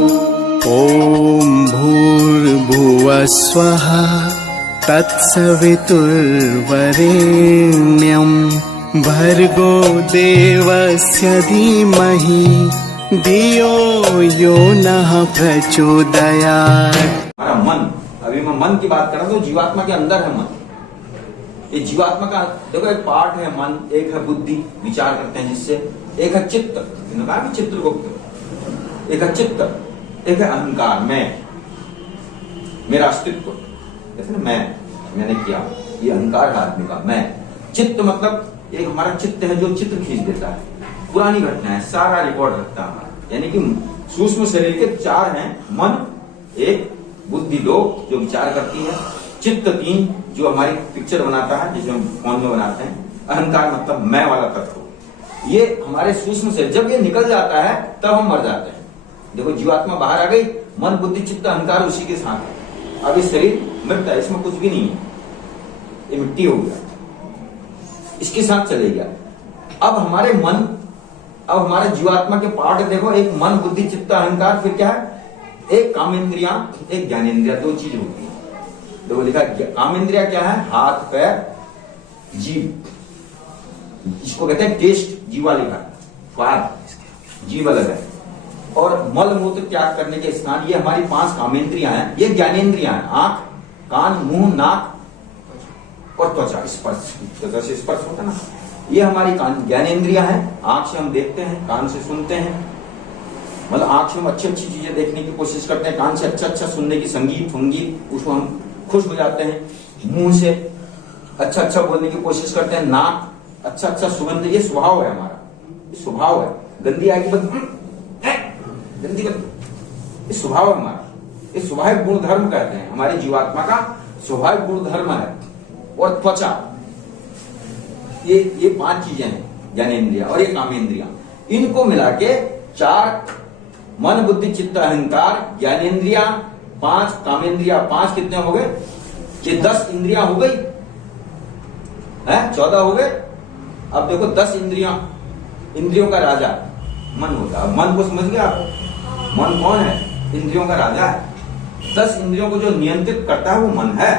ॐ भूर्भुवः स्वः तत्सवितुर्वरेण्यं भर्गो देवस्य धीमहि धियो यो नः प्रचोदयात्। हमारा मन, अभी मैं मन की बात कर रहा हूँ तो जीवात्मा के अंदर है मन। ये जीवात्मा का देखो एक पार्ट है मन, एक है बुद्धि, विचार करते हैं जिससे, एक है चित्त, कहा कि चित्रगुप्त, एक है चित्त, एक है अहंकार, मैं, मेरा अस्तित्व, जैसे ना मैंने किया, ये अहंकार है आदमी का, मैं। चित्त मतलब एक हमारा चित्त है जो चित्र खींच देता है, पुरानी घटना है, सारा रिकॉर्ड रखता है, यानी कि सूक्ष्म शरीर के 4 हैं, मन 1, बुद्धि 2 जो विचार करती है, चित्त 3 जो हमारी पिक्चर बनाता है जिसे हम फोन में बनाते हैं, अहंकार मतलब मैं वाला तत्व। ये हमारे सूक्ष्म शरीर, जब ये निकल जाता है तब हम मर जाते हैं। देखो जीवात्मा बाहर आ गई, मन बुद्धि चित्त अहंकार उसी के साथ है। अब ये शरीर मृत है, इसमें कुछ भी नहीं है, ये मिट्टी हो गया, इसके साथ चले गया। अब हमारे मन, अब हमारे जीवात्मा के पार्ट देखो, एक मन बुद्धि चित्त अहंकार, फिर क्या है, एक कामेंद्रिया एक ज्ञानेन्द्रिया, 2 चीज होती है। देखो लिखा कामेंद्रिया क्या है, हाथ पैर जीभ, इसको कहते हैं टेस्ट, जीवा लिखा स्वाद, जीव अलग है। और मल मूत्र त्याग करने के स्थान, ये हमारी 5 कामेंद्रियां हैं, ये ज्ञानेन्द्रियां हैं, आंख कान मुंह नाक और त्वचा, स्पर्श, त्वचा से स्पर्श होता है ना, ये हमारी ज्ञानेन्द्रियां हैं। आंख से हम देखते हैं, कान से सुनते हैं, मतलब आंख से हम अच्छी अच्छी चीजें देखने की कोशिश करते हैं, कान से अच्छा अच्छा सुनने की, संगीत संगीत उसको हम खुश हो जाते हैं, मुंह से अच्छा अच्छा बोलने की कोशिश करते हैं, नाक अच्छा अच्छा सुगंध, ये स्वभाव है हमारा, ये स्वभाव है। गंदी आएगी बदबू, गंदी बदबू, ये स्वभाव है हमारा, ये स्वाभाविक गुण धर्म कहते हैं, हमारी जीवात्मा का स्वाभाविक गुण धर्म है। और त्वचा, ये 5 चीजें हैं, ज्ञानेन्द्रिया और ये कामेंद्रिया, इनको मिला के 4 मन बुद्धि चित्त अहंकार ज्ञानेन्द्रिया 5 कामेंद्रिया, 5 कितने हो गए, ये 10 इंद्रियां हो गई है, 14 हो गए। अब देखो 10 इंद्रियों का राजा मन होता है। मन को समझ गया आप, मन कौन है, इंद्रियों का राजा है। 10 इंद्रियों को जो नियंत्रित करता है वो मन है,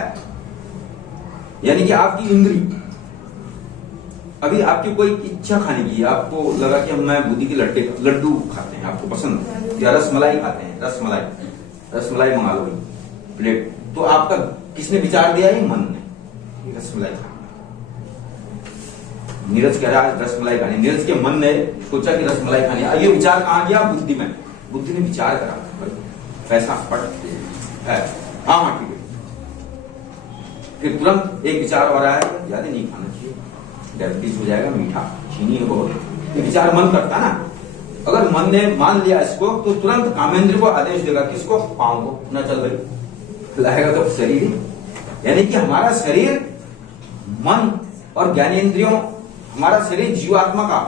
यानी कि आपकी इंद्री, अभी आपकी कोई इच्छा खाने की है, आपको लगा कि मैं बुद्धि के लड्डू खाते हैं, आपको पसंद है, या रसमलाई खाते हैं, रसमलाई मंगा लो प्लेट, तो आपका किसने विचार दिया, ये मन ने, रसमलाई खाना। नीरज कह रहा है रसमलाई खानी, नीरज के मन ने सोचा कि रसमलाई खानी, ये विचार कहां गया, बुद्धि में, बुद्धि ने विचार करा, पैसा पट है, हाँ ठीक है, फिर तुरंत एक विचार हो रहा है, ज्यादा नहीं खाना चाहिए, डायबिटीज हो जाएगा, मीठा चीनी है बहुत, ये विचार मन करता ना। अगर मन ने मान लिया इसको तो तुरंत कामेंद्र को आदेश देगा, किसको, पांव को, ना चल भाई, लाएगा तो शरीर, यानी कि हमारा शरीर मन और ज्ञानेन्द्रियों, हमारा शरीर जीवात्मा का,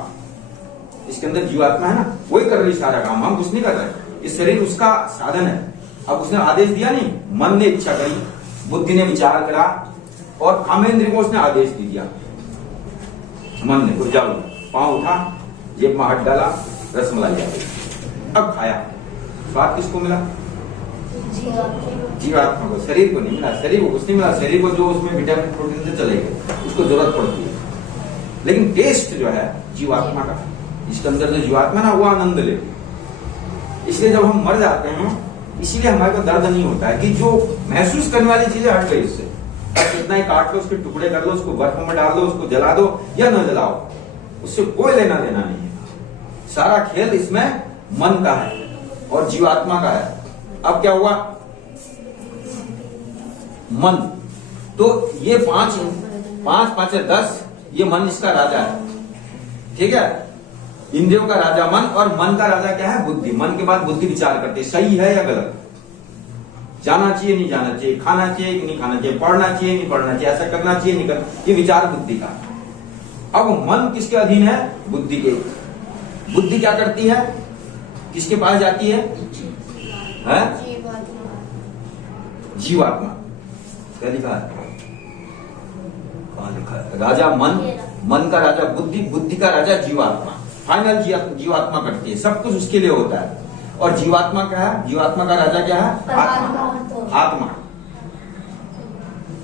इसके अंदर जीवात्मा है ना, वही कर रही सारा काम, हम कुछ नहीं कर रहे, इस शरीर उसका साधन है। अब उसने आदेश दिया नहीं, मन ने इच्छा करी, बुद्धि ने विचार करा और कामेंद्रिय को उसने आदेश दे दिया, मन ने, जाओ, पांव उठा, जेब में हाथ डाला, रसमलाई आ गई, अब खाया, स्वाद किसको मिला, जीवात्मा को, शरीर को नहीं मिला, शरीर को कुछ नहीं मिला, शरीर को जो उसमें विटामिन प्रोटीन से चले गए, उसको जरूरत पड़ती है, लेकिन टेस्ट जो है जीवात्मा का, इसके अंदर जो जीवात्मा ना वो आनंद ले। इसलिए जब हम मर जाते हैं, इसीलिए हमारे को दर्द नहीं होता है कि जो महसूस करने वाली चीजें हट गई उससे, कितना ही काट लो, उसके टुकड़े कर लो, उसको बर्फ में डाल दो, उसको जला दो या न जलाओ, उससे कोई लेना देना नहीं है, सारा खेल इसमें मन का है और जीवात्मा का है। अब क्या हुआ, मन, तो ये 5 5 है 10, ये मन इसका राजा है, ठीक है, इंद्रियों का राजा मन, और मन का राजा क्या है, बुद्धि। मन के बाद बुद्धि विचार करती है, सही है या गलत, जाना चाहिए नहीं जाना चाहिए, खाना चाहिए कि नहीं खाना चाहिए, पढ़ना चाहिए नहीं पढ़ना चाहिए, ऐसा करना चाहिए नहीं करना, ये विचार बुद्धि का। अब मन किसके अधीन है, बुद्धि के। बुद्धि क्या करती है, किसके पास जाती है, जीवात्मा। क्या लिखा है, राजा मन, मन का राजा बुद्धि, बुद्धि का राजा जीवात्मा, फाइनल जीवात्मा करती है, सब कुछ उसके लिए होता है। और जीवात्मा क्या है? जीवात्मा का राजा क्या है? आत्मा। आत्मा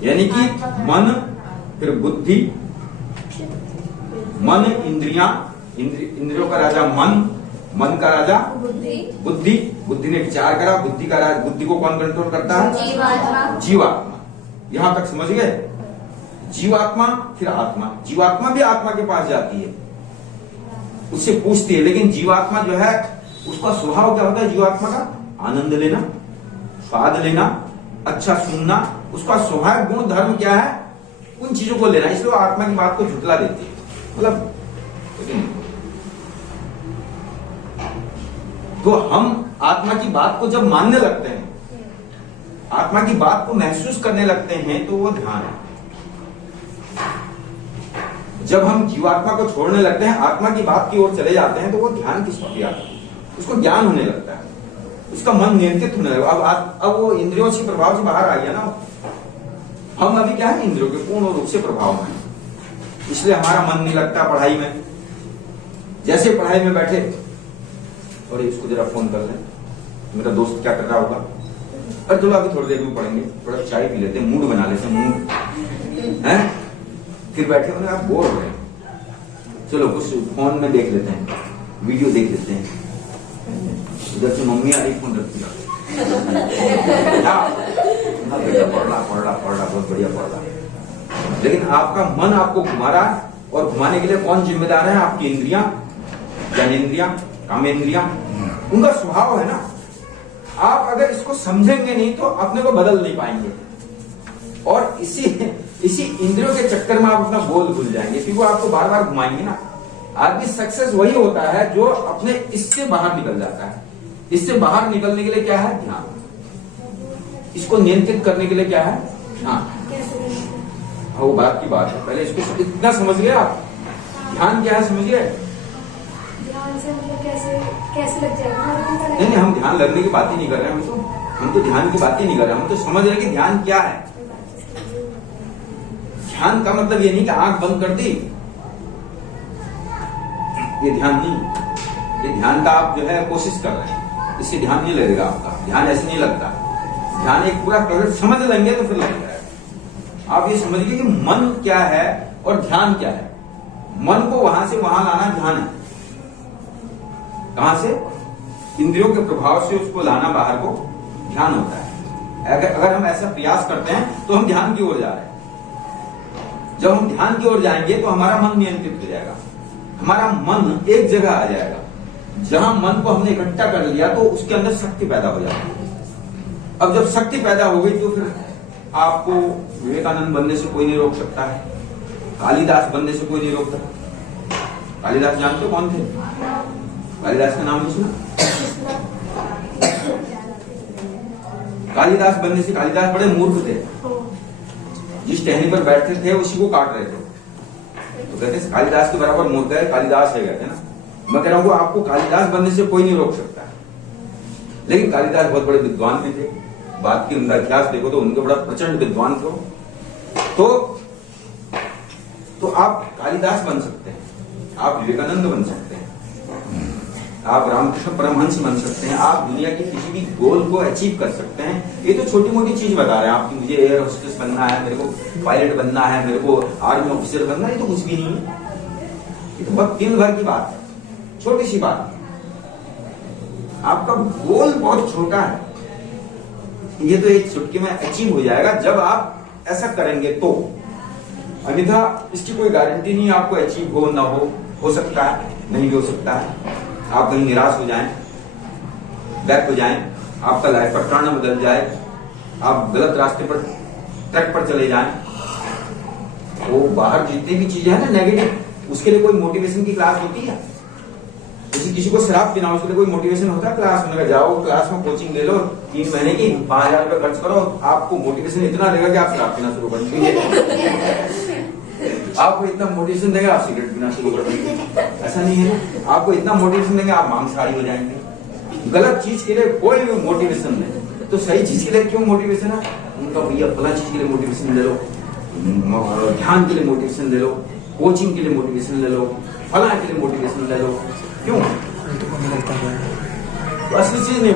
यानी कि मन, फिर बुद्धि, मन, इंद्रियां, इंद्रियों का राजा मन, मन का राजा बुद्धि, बुद्धि ने विचार करा, बुद्धि का राजा, बुद्धि को कौन कंट्रोल करता है? जीवात्मा। जीवात्मा। यहां तक समझ गए? जीवात्मा फिर आत्मा। जीवात्मा भी आत्मा के पास जाती है, उससे पूछती है, लेकिन जीवात्मा जो है उसका स्वभाव क्या होता है? जीवात्मा का आनंद लेना, स्वाद लेना, अच्छा सुनना, उसका स्वभाव गुण धर्म क्या है? उन चीजों को लेना। इसलिए आत्मा की बात को झुटला देती है, मतलब तो हम आत्मा की बात को जब मानने लगते हैं, आत्मा की बात को महसूस करने लगते हैं, तो वो ध्यान है। जब हम जीवात्मा को छोड़ने लगते हैं, आत्मा की बात की ओर चले जाते हैं, तो वो ध्यान किस वक्त आता है? उसको ज्ञान होने लगता है, उसका मन नियंत्रित होने लगता है। अब वो इंद्रियों से प्रभाव से बाहर आ गया ना। हम अभी क्या है? इंद्रियों के पूर्ण रूप से प्रभाव में, इसलिए हमारा मन नहीं लगता पढ़ाई में। जैसे पढ़ाई में बैठे, और इसको जरा फोन कर लें, मेरा दोस्त क्या कर रहा होगा, अरे चलो अभी थोड़ी देर में पढ़ेंगे, थोड़ा चाय पी लेते हैं, मूड बना लेते हैं, मूड है। फिर बैठे होंगे आप, बोर हो रहे हैं, चलो कुछ फोन में देख लेते हैं, वीडियो देख लेते हैं। इधर से मम्मी आ रही, फोन रख दिया, बेटा पढ़ रहा बहुत बढ़िया पढ़ रहा। लेकिन आपका मन आपको घुमा रहा है, और घुमाने के लिए कौन जिम्मेदार है? आपकी इंद्रियां, ज्ञानेंद्रियां, कामेंद्रियां, उनका स्वभाव है ना। आप अगर इसको समझेंगे नहीं तो अपने को बदल नहीं पाएंगे, और इसी इंद्रियों के चक्कर में आप अपना बोल भूल जाएंगे, क्योंकि वो आपको बार बार घुमाएंगे ना। आदमी सक्सेस वही होता है जो अपने इससे बाहर निकल जाता है। इससे बाहर निकलने के लिए क्या है? ध्यान। इसको नियंत्रित करने के लिए क्या है? ध्यान। वो बात की बात है, पहले इसको इतना समझ गए आप। ध्यान क्या है समझ गए? ध्यान से मतलब कैसे लग जाएगा? नहीं, हम ध्यान लगने की बात ही नहीं कर रहे हैं। हम तो ध्यान की बात ही नहीं कर रहे हैं। हम तो समझ रहे हैं कि ध्यान क्या है। ध्यान का मतलब ये नहीं कि आंख बंद कर दी, ये ध्यान नहीं। ये ध्यान का आप जो है कोशिश कर रहे हैं, इससे ध्यान नहीं लगेगा आपका। ध्यान ऐसे नहीं लगता। ध्यान एक पूरा प्रोजेक्ट समझ लेंगे तो फिर लग जाएगा। आप ये समझिए कि मन क्या है और ध्यान क्या है। मन को वहां से वहां लाना ध्यान है। कहां से? इंद्रियों के प्रभाव से उसको लाना बाहर को ध्यान होता है। अगर हम ऐसा प्रयास करते हैं तो हम ध्यान की ओर जा रहे हैं। जब हम ध्यान की ओर जाएंगे तो हमारा मन नियंत्रित हो जाएगा। हमारा मन एक जगह आ जाएगा। जहां मन को हमने इकट्ठा कर लिया तो उसके अंदर शक्ति पैदा हो जाती है। अब जब शक्ति पैदा हो गई तो फिर आपको विवेकानंद बनने से कोई नहीं रोक सकता है, कालिदास बनने से कोई नहीं रोकता। कालिदास जानते हो कौन थे? कालिदास का नाम नहीं सुना? कालिदास बनने से, कालिदास बड़े मूर्ख थे। जिस टहनी पर बैठते थे उसी को काट रहे थे, तो कहते कालिदास के बराबर मूर्ख है, कालिदास है, कहते ना। मैं कह रहा हूं आपको कालिदास बनने से कोई नहीं रोक सकता। लेकिन कालिदास बहुत बड़े विद्वान भी थे। बात की उनका इतिहास देखो तो उनके बड़ा प्रचंड विद्वान थे। तो आप कालिदास बन सकते हैं, आप विवेकानंद बन सकते हैं, आप रामकृष्ण परमहंस बन सकते हैं, आप दुनिया के किसी भी गोल को अचीव कर सकते हैं। ये तो छोटी मोटी चीज बता रहे हैं आपकी, मुझे एयर होस्टेस बनना है, मेरे को पायलट बनना है, मेरे को आर्मी ऑफिसर बनना है, ये तो कुछ भी नहीं है। ये तो बहुत दिन भर की बात है, छोटी सी बात। आपका गोल बहुत छोटा है, ये तो एक चुटकी में अचीव हो जाएगा जब आप ऐसा करेंगे तो। अन्यथा इसकी कोई गारंटी नहीं, आपको अचीव हो ना हो सकता है, नहीं भी हो सकता है। आप कहीं निराश हो जाएं, बैक हो जाएं, आपका लाइफ का टर्न बदल जाए, आप गलत रास्ते पर, ट्रैक पर चले जाएं। वो बाहर जितनी भी चीजें हैं ना नेगेटिव, उसके लिए कोई मोटिवेशन की क्लास होती है? किसी को शराब पीना, उसके लिए कोई मोटिवेशन होता है? क्लास में जाओ, क्लास में कोचिंग ले लो, 3 महीने की 5,000 रुपए खर्च करो, आपको मोटिवेशन इतना देगा कि आप शराब पीना शुरू कर देंगे। आपको इतना मोटिवेशन देगा आप सिगरेट पीना शुरू कर देंगे। ऐसा नहीं है, आपको इतना मोटिवेशन देंगे आप मांसाहारी हो जाएंगे। गलत चीज के लिए कोई भी मोटिवेशन नहीं, तो सही चीज के लिए क्यों मोटिवेशन है? उनका भैया फला चीज के लिए मोटिवेशन ले लो, ध्यान के लिए मोटिवेशन ले लो, कोचिंग के लिए मोटिवेशन ले लो, फला के लिए मोटिवेशन ले लो। क्यों? तो असली चीज नहीं